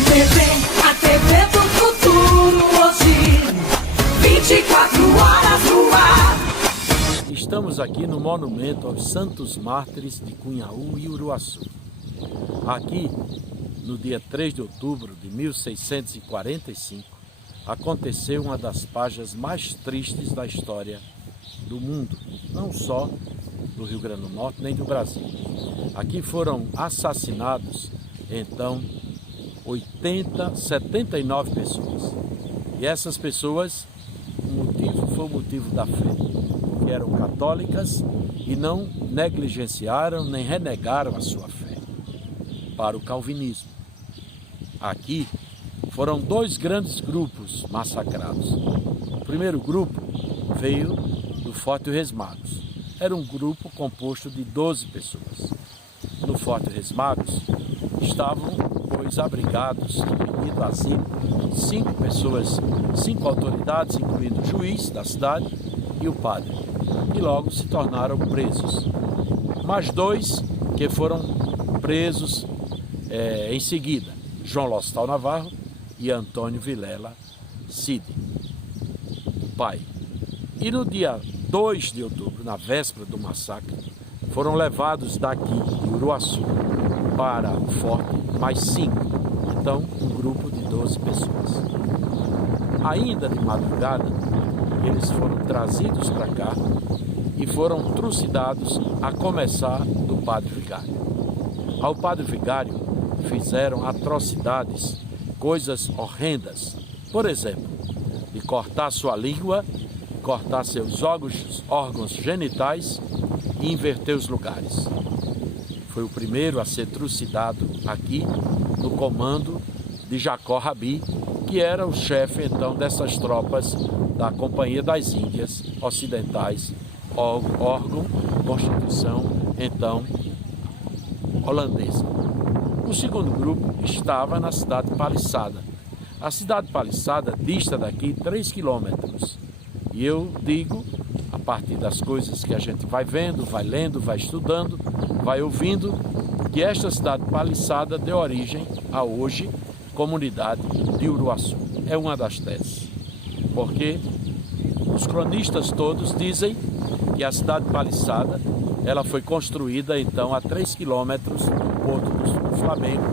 TV, a TV do futuro hoje, 24 horas no ar. Estamos aqui no monumento aos Santos Mártires de Cunhaú e Uruaçu. Aqui, no dia 3 de outubro de 1645, aconteceu uma das páginas mais tristes da história do mundo, não só do Rio Grande do Norte, nem do Brasil. Aqui foram assassinados, então, 79 pessoas. E essas pessoas, o motivo foi o motivo da fé, que eram católicas e não negligenciaram nem renegaram a sua fé para o calvinismo. Aqui foram dois grandes grupos massacrados. O primeiro grupo veio do Forte Resmagos. Era um grupo composto de 12 pessoas. No Forte Resmagos estavam, pois, abrigados, pedindo asilo, 5 pessoas, 5 autoridades, incluindo o juiz da cidade e o padre, que logo se tornaram presos. Mais 2 que foram presos em seguida, João Lostal Navarro e Antônio Vilela Cid, o pai. E no dia 2 de outubro, na véspera do massacre, foram levados daqui de Uruaçu para o forte mais 5, então um grupo de 12 pessoas. Ainda de madrugada, eles foram trazidos para cá e foram trucidados, a começar do padre vigário. Ao padre vigário fizeram atrocidades, coisas horrendas, por exemplo, de cortar sua língua, cortar seus órgãos genitais e inverter os lugares. Foi o primeiro a ser trucidado aqui no comando de Jacó Rabi, que era o chefe então dessas tropas da Companhia das Índias Ocidentais, órgão, constituição então holandesa. O segundo grupo estava na cidade de Paliçada. A cidade de Paliçada dista daqui 3 quilômetros. E eu digo, a partir das coisas que a gente vai vendo, vai lendo, vai estudando, vai ouvindo, que esta cidade de Paliçada deu origem a hoje comunidade de Uruaçu. É uma das teses. Porque os cronistas todos dizem que a cidade de Paliçada ela foi construída então a 3 quilômetros do Porto do Flamengo,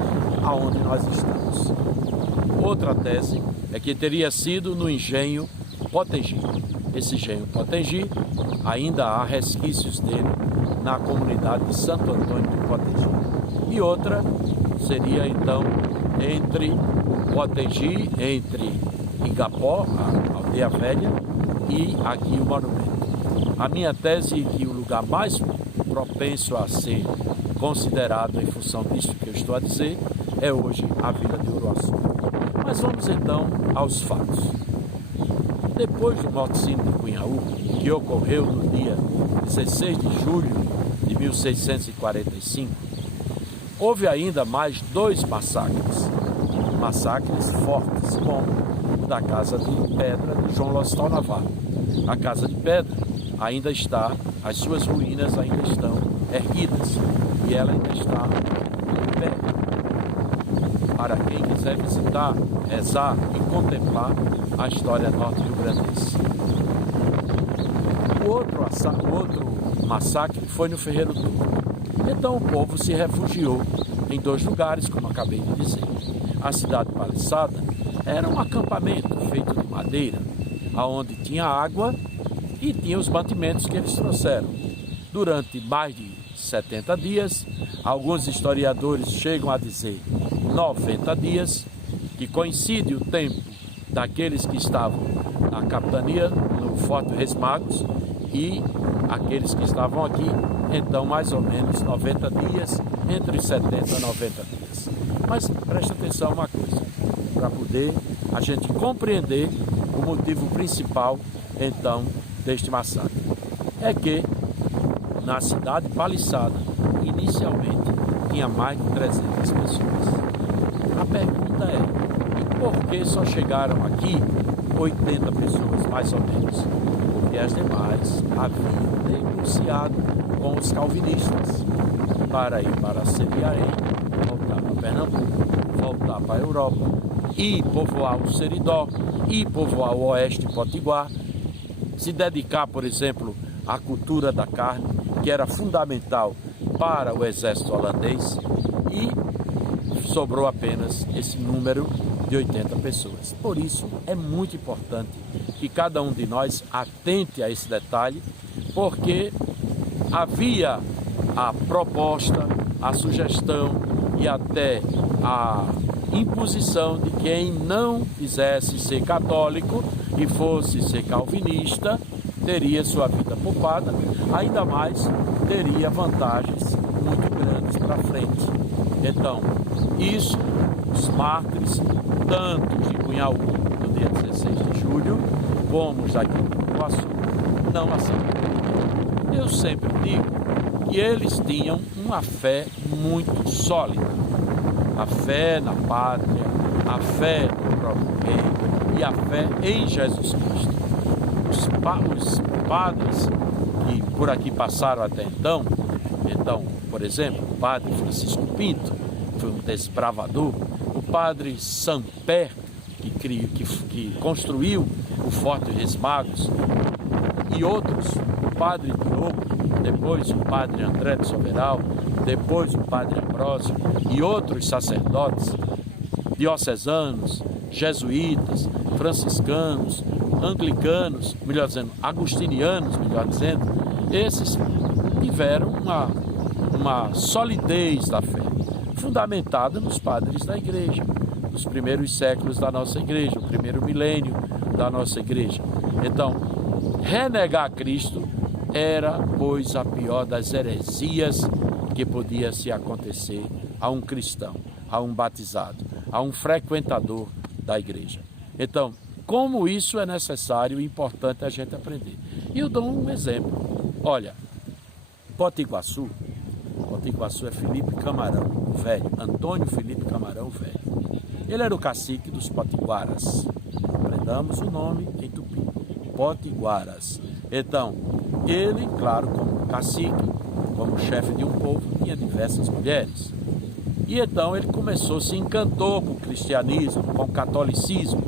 aonde nós estamos. Outra tese é que teria sido no engenho Potengi. Esse engenho Potengi, ainda há resquícios dele na comunidade de Santo Antônio do Potengi. E outra seria então entre Potengi, entre Igapó, a aldeia velha, e aqui o monumento. A minha tese é que o lugar mais propenso a ser considerado em função disso que eu estou a dizer é hoje a vila de Uruaçu. Mas vamos então aos fatos. Depois do morticínio de Cunhaú, que ocorreu no dia 16 de julho de 1645, houve ainda mais 2 massacres fortes, como o da Casa de Pedra de João Lostal Navarro. A Casa de Pedra ainda está, as suas ruínas ainda estão erguidas e ela ainda está em pé. Para quem quiser visitar, rezar e contemplar a história norte-rio-grandense. O outro massacre foi no Ferreiro Turco. Então o povo se refugiou em 2 lugares, como acabei de dizer. A cidade de Paliçada era um acampamento feito de madeira, onde tinha água e tinha os mantimentos que eles trouxeram. Durante mais de 70 dias, alguns historiadores chegam a dizer 90 dias, que coincide o tempo daqueles que estavam na capitania no Forte Resmagos e aqueles que estavam aqui, então mais ou menos 90 dias, entre 70 e 90 dias. Mas preste atenção uma coisa, para poder a gente compreender o motivo principal então deste massacre. É que na cidade de Paliçada, inicialmente, tinha mais de 300 pessoas. A pergunta é, por que só chegaram aqui 80 pessoas, mais ou menos? Porque as demais haviam negociado com os calvinistas para ir para Seriaém, voltar para Pernambuco, Pernambuco, voltar para a Europa, ir povoar o Seridó, ir povoar o Oeste Potiguar, se dedicar, por exemplo, à cultura da carne, que era fundamental para o exército holandês, e sobrou apenas esse número de 80 pessoas. Por isso, é muito importante que cada um de nós atente a esse detalhe, porque havia a proposta, a sugestão e até a imposição de quem não quisesse ser católico e fosse ser calvinista, teria sua vida poupada, ainda mais teria vantagens muito grandes para frente. Então, isso, os mártires, tanto de Cunhaú, no dia 16 de julho, como os daqui do Iguaçu, não aceitaram. Eu sempre digo que eles tinham uma fé muito sólida. A fé na pátria, a fé no próprio rei e a fé em Jesus Cristo. Os padres que por aqui passaram até então, por exemplo, o padre Francisco Pinto, foi um desbravador, o padre Sampé, que construiu o Forte dos Magos, e outros, o padre Diogo, depois o padre André de Soberal, depois o padre Ambrósio e outros sacerdotes diocesanos, jesuítas, franciscanos, anglicanos, melhor dizendo, agustinianos, melhor dizendo, esses tiveram uma solidez da fé, fundamentada nos padres da igreja, nos primeiros séculos da nossa igreja, o primeiro milênio da nossa igreja. Então, renegar Cristo era, pois, a pior das heresias que podia se acontecer a um cristão, a um batizado, a um frequentador da igreja. Então, como isso é necessário e importante a gente aprender. E eu dou um exemplo. Olha, Potiguaçu é Felipe Camarão Velho, Antônio Felipe Camarão Velho. Ele era o cacique dos Potiguaras. Aprendamos o nome em tupi, Potiguaras. Então, ele, claro, como cacique, como chefe de um povo, tinha diversas mulheres. E então ele se encantou com o cristianismo, com o catolicismo,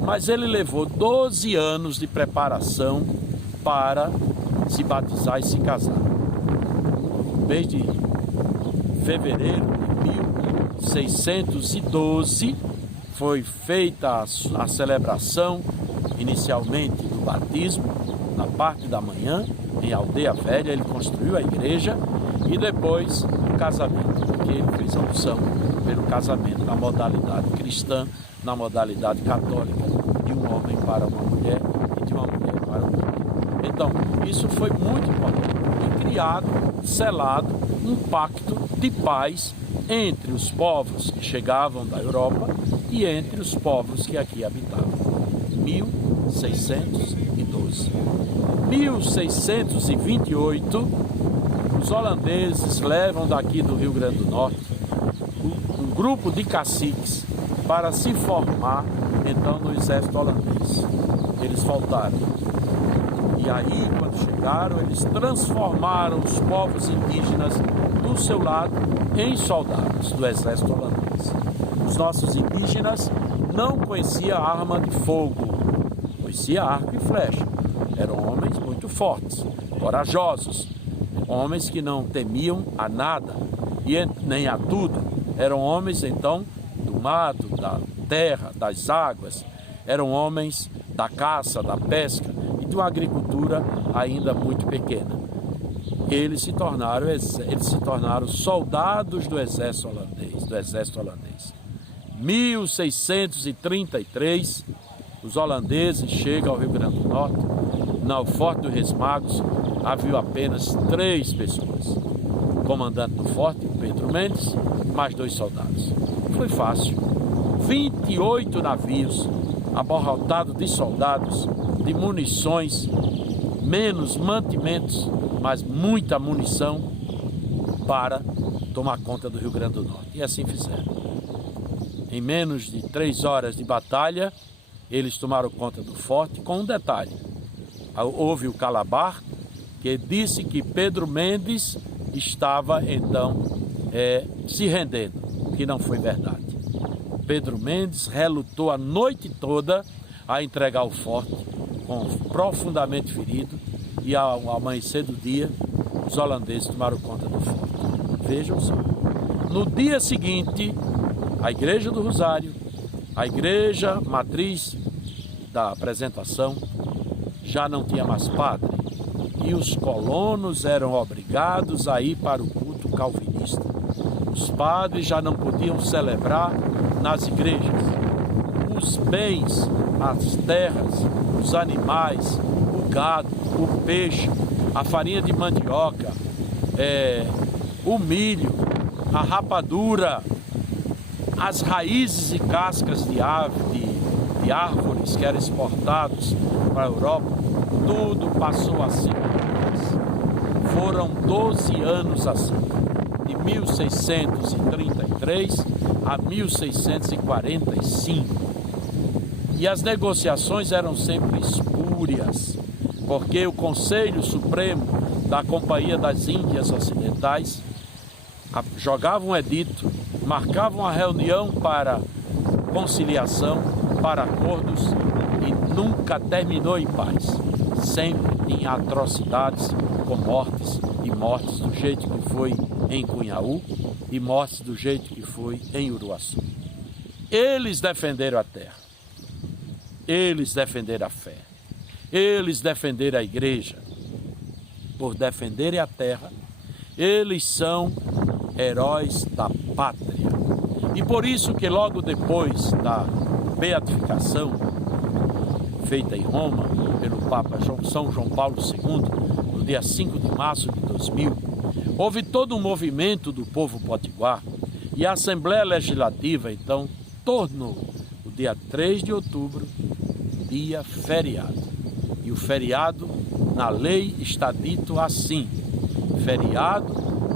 mas ele levou 12 anos de preparação para se batizar e se casar. No mês de fevereiro de 1612 foi feita a celebração inicialmente do batismo na parte da manhã, em Aldeia Velha. Ele construiu a igreja e depois o casamento, porque ele fez a opção pelo casamento na modalidade cristã, na modalidade católica, de um homem para uma mulher e de uma mulher para um homem. Então, isso foi muito importante e criado, selado, um pacto de paz entre os povos que chegavam da Europa e entre os povos que aqui habitavam. 1612. 1628, os holandeses levam daqui do Rio Grande do Norte um grupo de caciques para se formar, então, no exército holandês. Eles faltaram. E aí, quando chegaram, eles transformaram os povos indígenas do seu lado em soldados do exército holandês. Os nossos indígenas não conheciam arma de fogo, conheciam arco e flecha. Eram homens muito fortes, corajosos, homens que não temiam a nada e nem a tudo. Eram homens, então, do mato, da terra, das águas. Eram homens da caça, da pesca e de uma agricultura ainda muito pequena. Eles se tornaram soldados do exército holandês. 1633, os holandeses chegam ao Rio Grande do Norte. No Forte dos Reis Magos havia apenas 3 pessoas. O comandante do forte, Pedro Mendes, mais 2 soldados. Foi fácil. 28 navios abarrotados de soldados, de munições, menos mantimentos, mas muita munição para tomar conta do Rio Grande do Norte. E assim fizeram. Em menos de 3 horas de batalha, eles tomaram conta do forte, com um detalhe. Houve o Calabar, que disse que Pedro Mendes estava, então, se rendendo, que não foi verdade. Pedro Mendes relutou a noite toda a entregar o forte, profundamente ferido, e ao amanhecer do dia, os holandeses tomaram conta do forte. Vejam só. No dia seguinte, a Igreja do Rosário, a igreja matriz da apresentação, já não tinha mais padre, e os colonos eram obrigados a ir para o culto calvinista. Os padres já não podiam celebrar nas igrejas. Os bens, as terras, os animais, o gado, o peixe, a farinha de mandioca, o milho, a rapadura, as raízes e cascas de árvores que eram exportados para a Europa, tudo passou a ser. Foram 12 anos assim, de 1633 a 1645. E as negociações eram sempre espúrias, porque o Conselho Supremo da Companhia das Índias Ocidentais jogava um edito, marcava uma reunião para conciliação, para acordos, e nunca terminou em paz. Sempre em atrocidades, com mortes, e mortes do jeito que foi em Cunhaú, e mortes do jeito que foi em Uruaçu. Eles defenderam a terra, eles defenderam a fé, eles defenderam a igreja. Por defenderem a terra, eles são heróis da pátria. E por isso que logo depois da beatificação, feita em Roma pelo Papa São João Paulo II, no dia 5 de março de 2000, houve todo um movimento do povo potiguar, e a Assembleia Legislativa, então, tornou o dia 3 de outubro dia feriado. E o feriado, na lei, está dito assim: feriado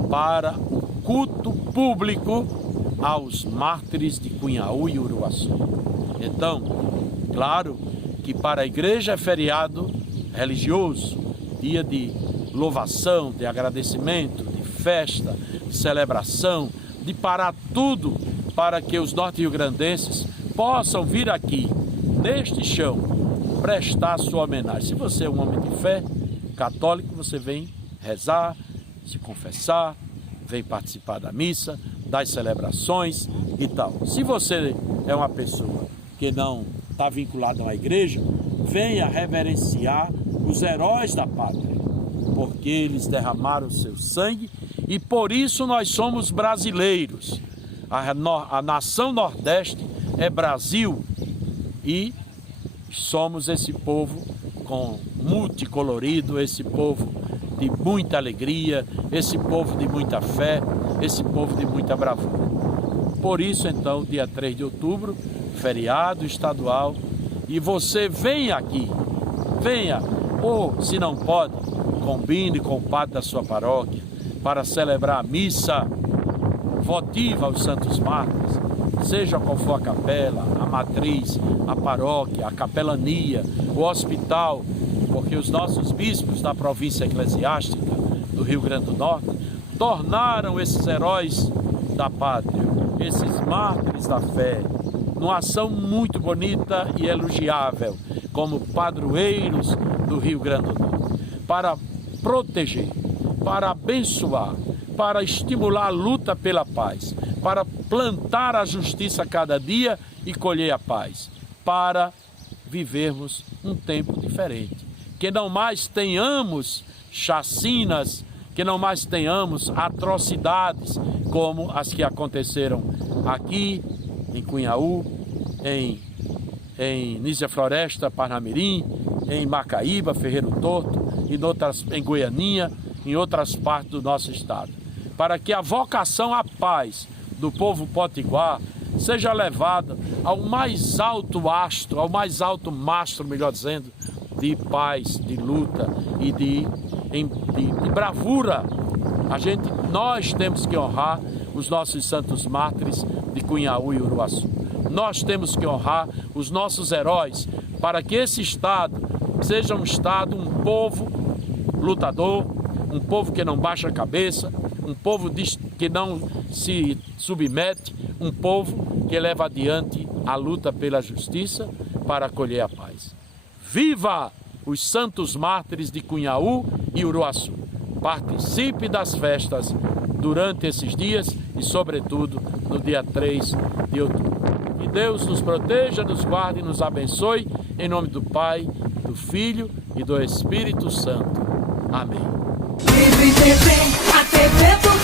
para o culto público aos mártires de Cunhaú e Uruaçu. Então, claro que para a igreja é feriado religioso, dia de louvação, de agradecimento, de festa, de celebração, de parar tudo para que os norte-riograndenses possam vir aqui, neste chão, prestar sua homenagem. Se você é um homem de fé católico, você vem rezar, se confessar, vem participar da missa, das celebrações e tal. Se você é uma pessoa que não está vinculada a uma igreja, venha reverenciar os heróis da pátria, porque eles derramaram seu sangue e por isso nós somos brasileiros. A nação Nordeste é Brasil e somos esse povo com multicolorido, esse povo de muita alegria, esse povo de muita fé, esse povo de muita bravura. Por isso, então, dia 3 de outubro, feriado estadual, e você vem aqui, venha, ou se não pode, combine com o padre da sua paróquia para celebrar a missa votiva aos santos mártires, seja qual for a capela, a matriz, a paróquia, a capelania, o hospital, porque os nossos bispos da província eclesiástica do Rio Grande do Norte tornaram esses heróis da pátria, esses mártires da fé, numa ação muito bonita e elogiável, como padroeiros do Rio Grande do Norte, para proteger, para abençoar, para estimular a luta pela paz, para plantar a justiça a cada dia e colher a paz, para vivermos um tempo diferente. Que não mais tenhamos chacinas, que não mais tenhamos atrocidades como as que aconteceram aqui em Cunhaú, em Nísia Floresta, Parnamirim, em Macaíba, Ferreiro Torto, em Goianinha, em outras partes do nosso estado. Para que a vocação à paz do povo potiguar seja levada ao mais alto astro, ao mais alto mastro, melhor dizendo, de paz, de luta e de bravura. Nós temos que honrar os nossos santos mártires de Cunhaú e Uruaçu. Nós temos que honrar os nossos heróis para que esse estado seja um estado, um povo lutador, um povo que não baixa a cabeça, um povo que não se submete, um povo que leva adiante a luta pela justiça para acolher a paz. Viva os santos mártires de Cunhaú e Uruaçu! Participe das festas durante esses dias e, sobretudo, no dia 3 de outubro. Que Deus nos proteja, nos guarde e nos abençoe, em nome do Pai, do Filho e do Espírito Santo. Amém. Livre TV, a TV do